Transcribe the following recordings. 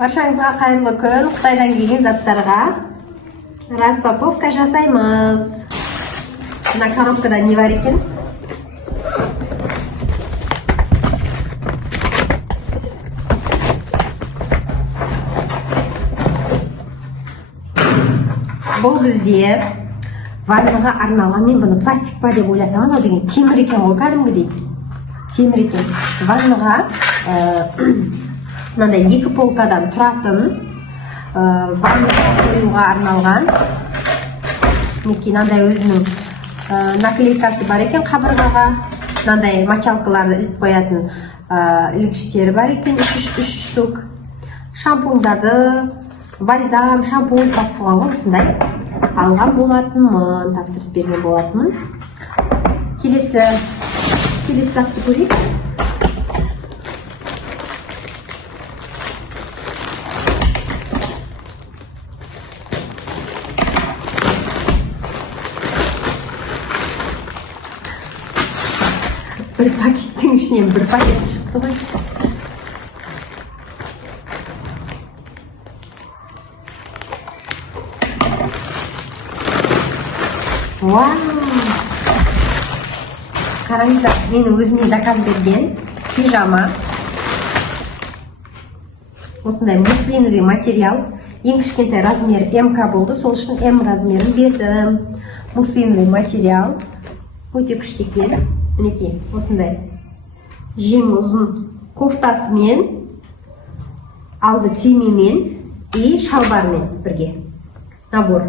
Баршаңызға қайырлы күн. Қытайдан келген заттарға распаковка жасаймыз. Мына коробкада не бар екен? Бұл бізде ваннаға арналған. Мен бұны пластик па деп ойласам, ол деген темір екен ғой, кәдімгідей. Темір екен. Ваннаға мынандай екі полкадан тұратын ваннаға қоюға арналған. Мінекей мынандай өзінің наклейкасы бар екен қабырғаға. Мынандай мочалкаларды іліп қоятын ілгіштері бар екен, 3 штук. Шампуньдарды, бальзам, шампунь сатып қойған ғой, осындай алған болатынмын, тапсырыс берген болатынмын. Келесі затты көрейік. Bir paketin ішінен бір пакет шықты ғой. Вау! Қараңыздар, менің өзіме заказ берген пижама. Осындай муслиновый материал. Ең кішкентай размері МК болды, сол үшін М размерін бердім. Муслиновый материал. Өте күшті екен. Мінекей, осындай жеңі ұзын кофтасымен, алды түймемен и шалбармен бірге. Набор.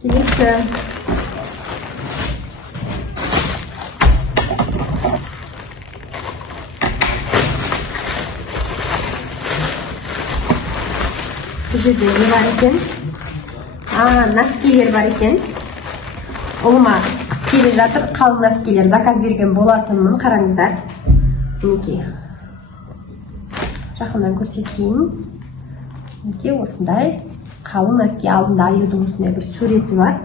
Келесі. Бұл жерде не бар екен? Носкилер бар екен. Олыма қыс келе жатыр, қалың носкилер заказ берген болатынмын. Қараңыздар. Мінекей. Жақындан көрсетейін. Мінекей, осындай қалың носки, алдында аюдың осындай бір суреті бар.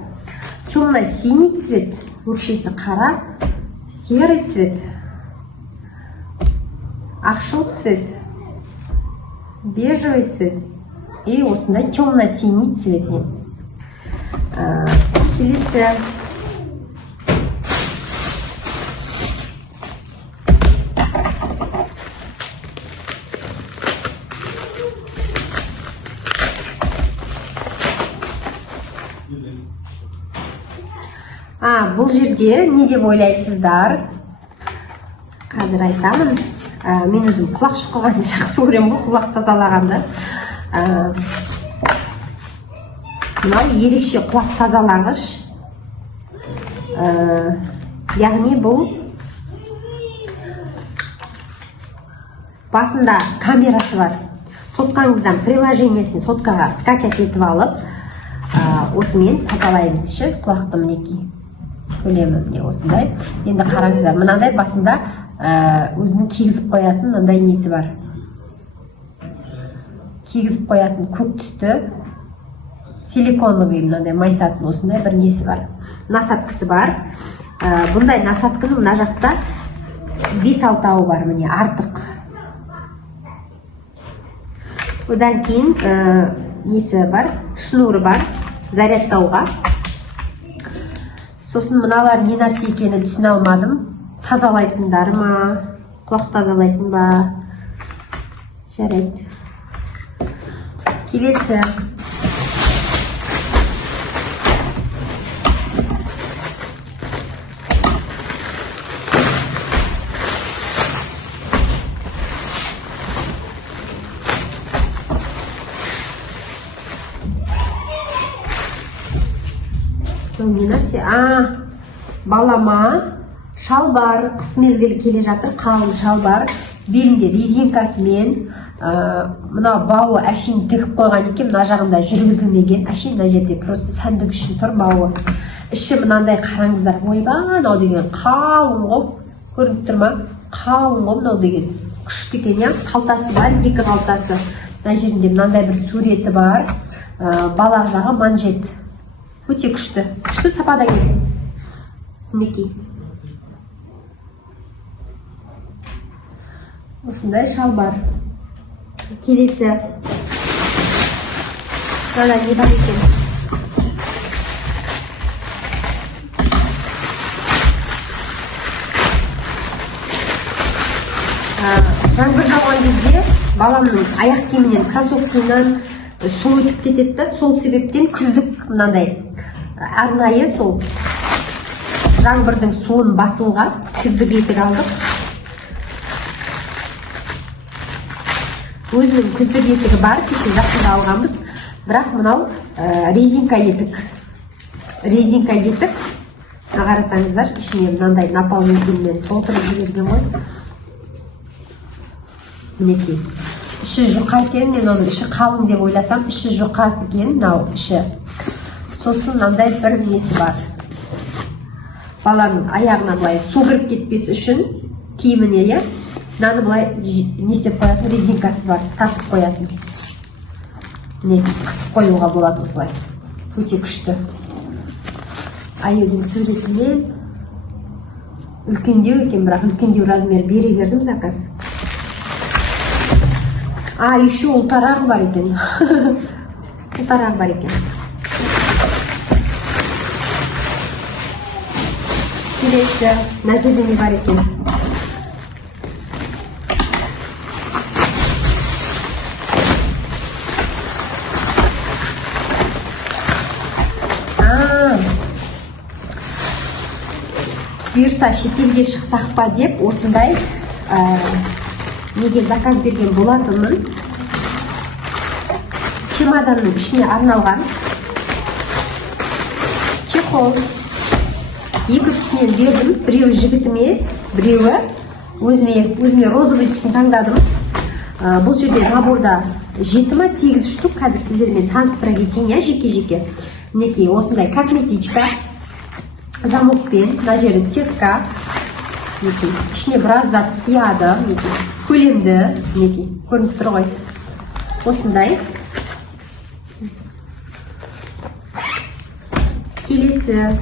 Темно-синий цвет, өкшесі қара, серый цвет, ақшыл цвет, бежевый цвет и осындай темно-синий цветінен. Келесі. Бұл жерде не деп ойлайсыздар? Қазір айтамын. Мен өзім құлақ шыққанды жақсы көремін ғой, құлақ тазалағанды. Мынау ерекше құлақ тазалағыш. Яғни бұл басында камерасы бар. Соткаңыздан приложениесін соткаға скачать етіп алып, осымен тазалаймыз ше, құлақты. Мінекей. Көлемі міне осындай. Енді қараңыздар, мынандай басында өзінің кигізіп қоятын мынандай несі бар. Кигізіп қоятын көк түсті силиконовый мынандай майсатын осындай бір несі бар. Насаткасы бар. Бұндай насаткының мына жақта 5-6 бар, міне артық. Одан кейін несі бар, шнуры бар, зарядтауға. Сосын мыналар не нәрсе екені түсіне алмадым. Тазалайтындар ма, құлақ тазалайтын ба? Жарайды. Келесі. Не нәрсе? Балама шалбар, қыс мезгілі келе жатыр, қалың шалбар, белінде резинкасымен, мына бауы әшейін тігіп қойған екен, мына жағында жүргізілмеген, әшейін мына жерде просто сәндік үшін тұр бауы. Іші мынандай қараңыздар, ойбай, мынау деген қалың ғой, көрініп тұр ма? Қалың ғой мынау деген. Күшті екен, я? Қалтасы бар, 2 қалтасы. Мына жерінде мынандай бір суреті бар, балақ жағы манжет. Өте күшті. Күшті сапада келді. Мінекей. осындай шалбар. Келесі мынада не бар екен? Жаңбыр жауған кезде баламның аяқ киімінен, кроссовкинен су өтіп кетеді да, сол себептен күздік мынандай арнайы сол жаңбырдың суын басуға күздік етік алдық. Өзінің күздік етігі бар, кеше жақында алғанбыз, бірақ мынау резинка етік. Резинка етік. Қарасаңыздар, ішіне мынандай напалм етігімен толтырып жіберген ғой. Мінекей. Іші жұқа екен, мен оның іші қалың деп ойласам, іші жұқасы екен, мынау іші. Сосын мынандай бір несі бар. Баланың аяғына былай су кіріп кетпес үшін киіміне мынаны былай не істеп қоятын резинкасы бар, тартып қоятын. Міне қысып қоюға болады осылай. Өте күшті. Аюдың суретімен үлкендеу екен, бірақ үлкендеу размер бере бердім заказ. Еще ұлтарағы бар екен. Ұлтарағы бар екен. Келесі, мына жерде не бар екен? Бұйырса шетелге шықсақ па деп осындай неге заказ берген болатынмын. Чемоданның ішіне арналған чехол. Екі түсінен бердім. Біреуі жігітіме, біреуі өзіме розовый түсін таңдадым. Бұл жерде наборда 7-8 штук, қазір сіздермен таныстыра кетейін, жеке-жеке. Мінекей осындай косметичка, замокпен, мына жері сетка. Ішіне біраз зат сияды, көлемді, көрініп тұр ғой. Осындай. Келесі.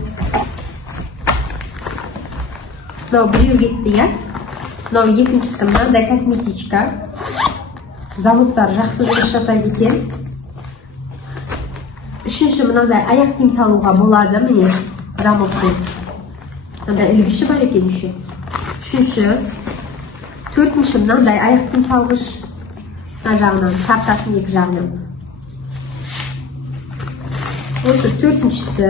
Мынау біреу кетті, я? Мынау екіншісі мынандай косметичка. Замоктар жақсы жұмыс жасайды екен. Үшінші мынандай аяқ киім салуға болады, міне замокпен. Мынандай ілгіші бар екен үші. Үшінші, төртінші мынандай аяқ киім салғыш. Мына жағынан, тартасын екі жағынан. Осы төртіншісі.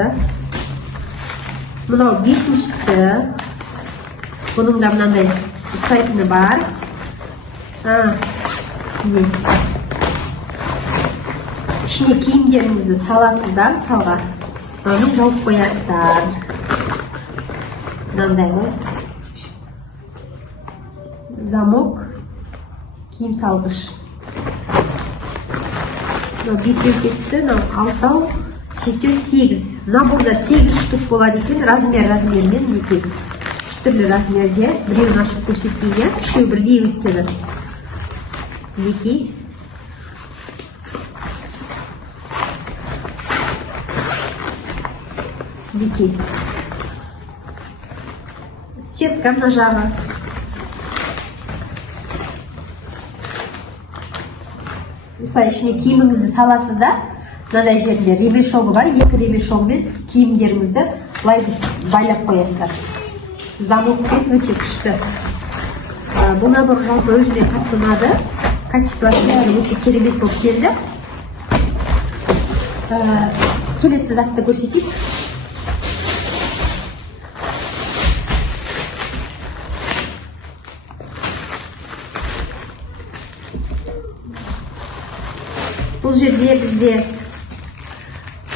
Мынау бесіншісі. Бұның да мынандай ұстайтыны бар. Міне. Ішіне киімдеріңізді саласыздар, мысалға. Мынаны жауып қоясыздар. Мынандай ғой. Замок, киім салғыш. Бесеу кетті, алтау, жетеу, 8. Наборда 8 штук болады екен, размермен неке. Үш түрлі размерде, біреуін ашып көрсетейін, үшеу бірдей өткені. Неке. Неке. Сетка мына жағы. Мысалы, ішіне киіміңізді саласызда, мынандай жерінде ремешогы бар, екі ремешогымен киімдеріңізді байлап қоясыздар. Замокпен өте күшті. Бұл набор жалпы өзіме қатты ұнады. Качествосы өте керемет болып келді. Келесі затты көрсетейік. Бұл жерде бізде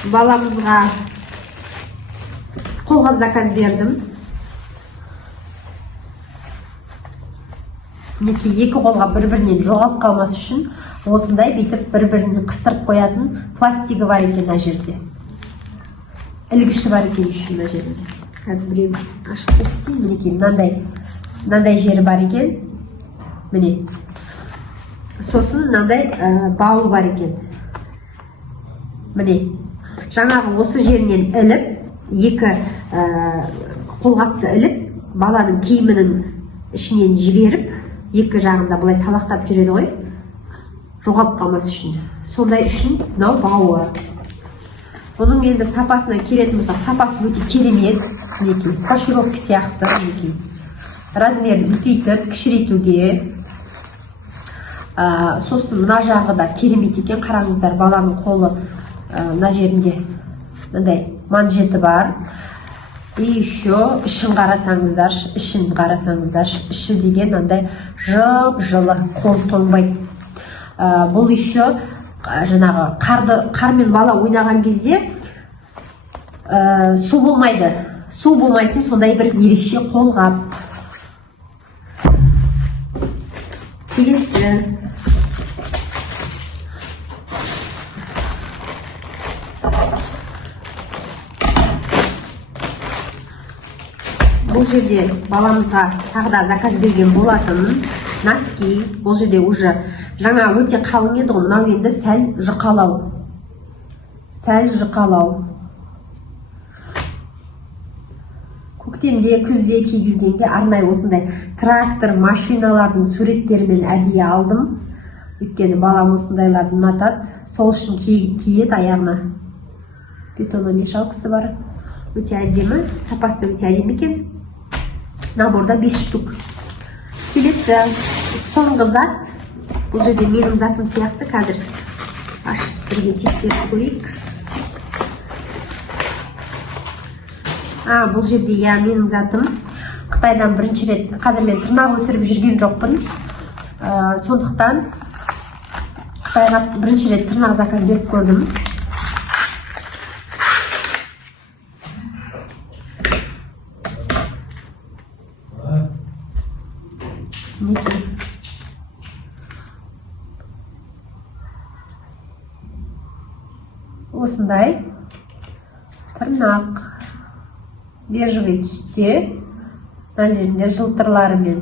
баламызға қолғап заказ бердім. Неке екі қолғап бір-бірінен жоғалып қалмас үшін осындай бетіп бір-бірінен қыстырып қоятын пластигі бар екен мына жерде. Ілгіші бар екен үшін мына жерде. Қазір біреу ашып көрсетейін. Мінекей мынандай жері бар екен. Міне. Сосын мынандай бауы бар екен. Міне, жаңағы осы жерінен іліп, екі қолғапты іліп, баланың киімінің ішінен жіберіп, екі жағында былай салақтап жүреді ғой, жоғалып қалмас үшін. Сондай үшін мынау бауы. Оның енді сапасына келетін болсақ, сапасы өте керемет, мінекей, пошировка сияқты, мінекей. Размерін үлкейтіп, кішірейтуге. Сосын мына жағы да керемет екен, қараңыздар, баланың қолы мына жерінде мындай манжеті бар. И еще ішін қарасаңыздар, іші деген андай жып-жылы, қол тоңбайды. Бұл еще жаңағы қармен бала ойнаған кезде су болмайды. Су болмайтын сондай бір ерекше қолғап. Келесі. Бұл жерде баламызға тағы да заказ берген болатын носки. Бұл жерде уже жаңа өте қалың еді ғой, мынау енді сәл жұқалау. Көктемде, күзде кигізгенде арнайы осындай трактор, машиналардың суреттерімен әдейі алдым. Өйткені балам осындайларды ұнатады. Сол үшін киеді аяғына. Бетономешалкасы бар. Өте әдемі, сапасы өте әдемі екен. Наборда 5 штук. Келесі соңғы зат. Бұл жерде менің затым сияқты, қазір ашып бірге тексеріп көрейік. Бұл жерде менің затым. Қытайдан бірінші рет, қазір мен тырнақ өсіріп жүрген жоқпын. Сондықтан Қытайға бірінші рет тырнақ заказ беріп көрдім. Мінекей. Осындай тырнақ бежевый түсте, мына жерінде жылтырларымен.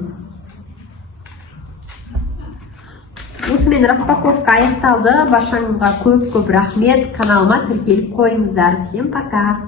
Осымен распаковка аяқталды. Баршаңызға көп рахмет. Каналыма тіркеліп қойыңыздар. Всем пока.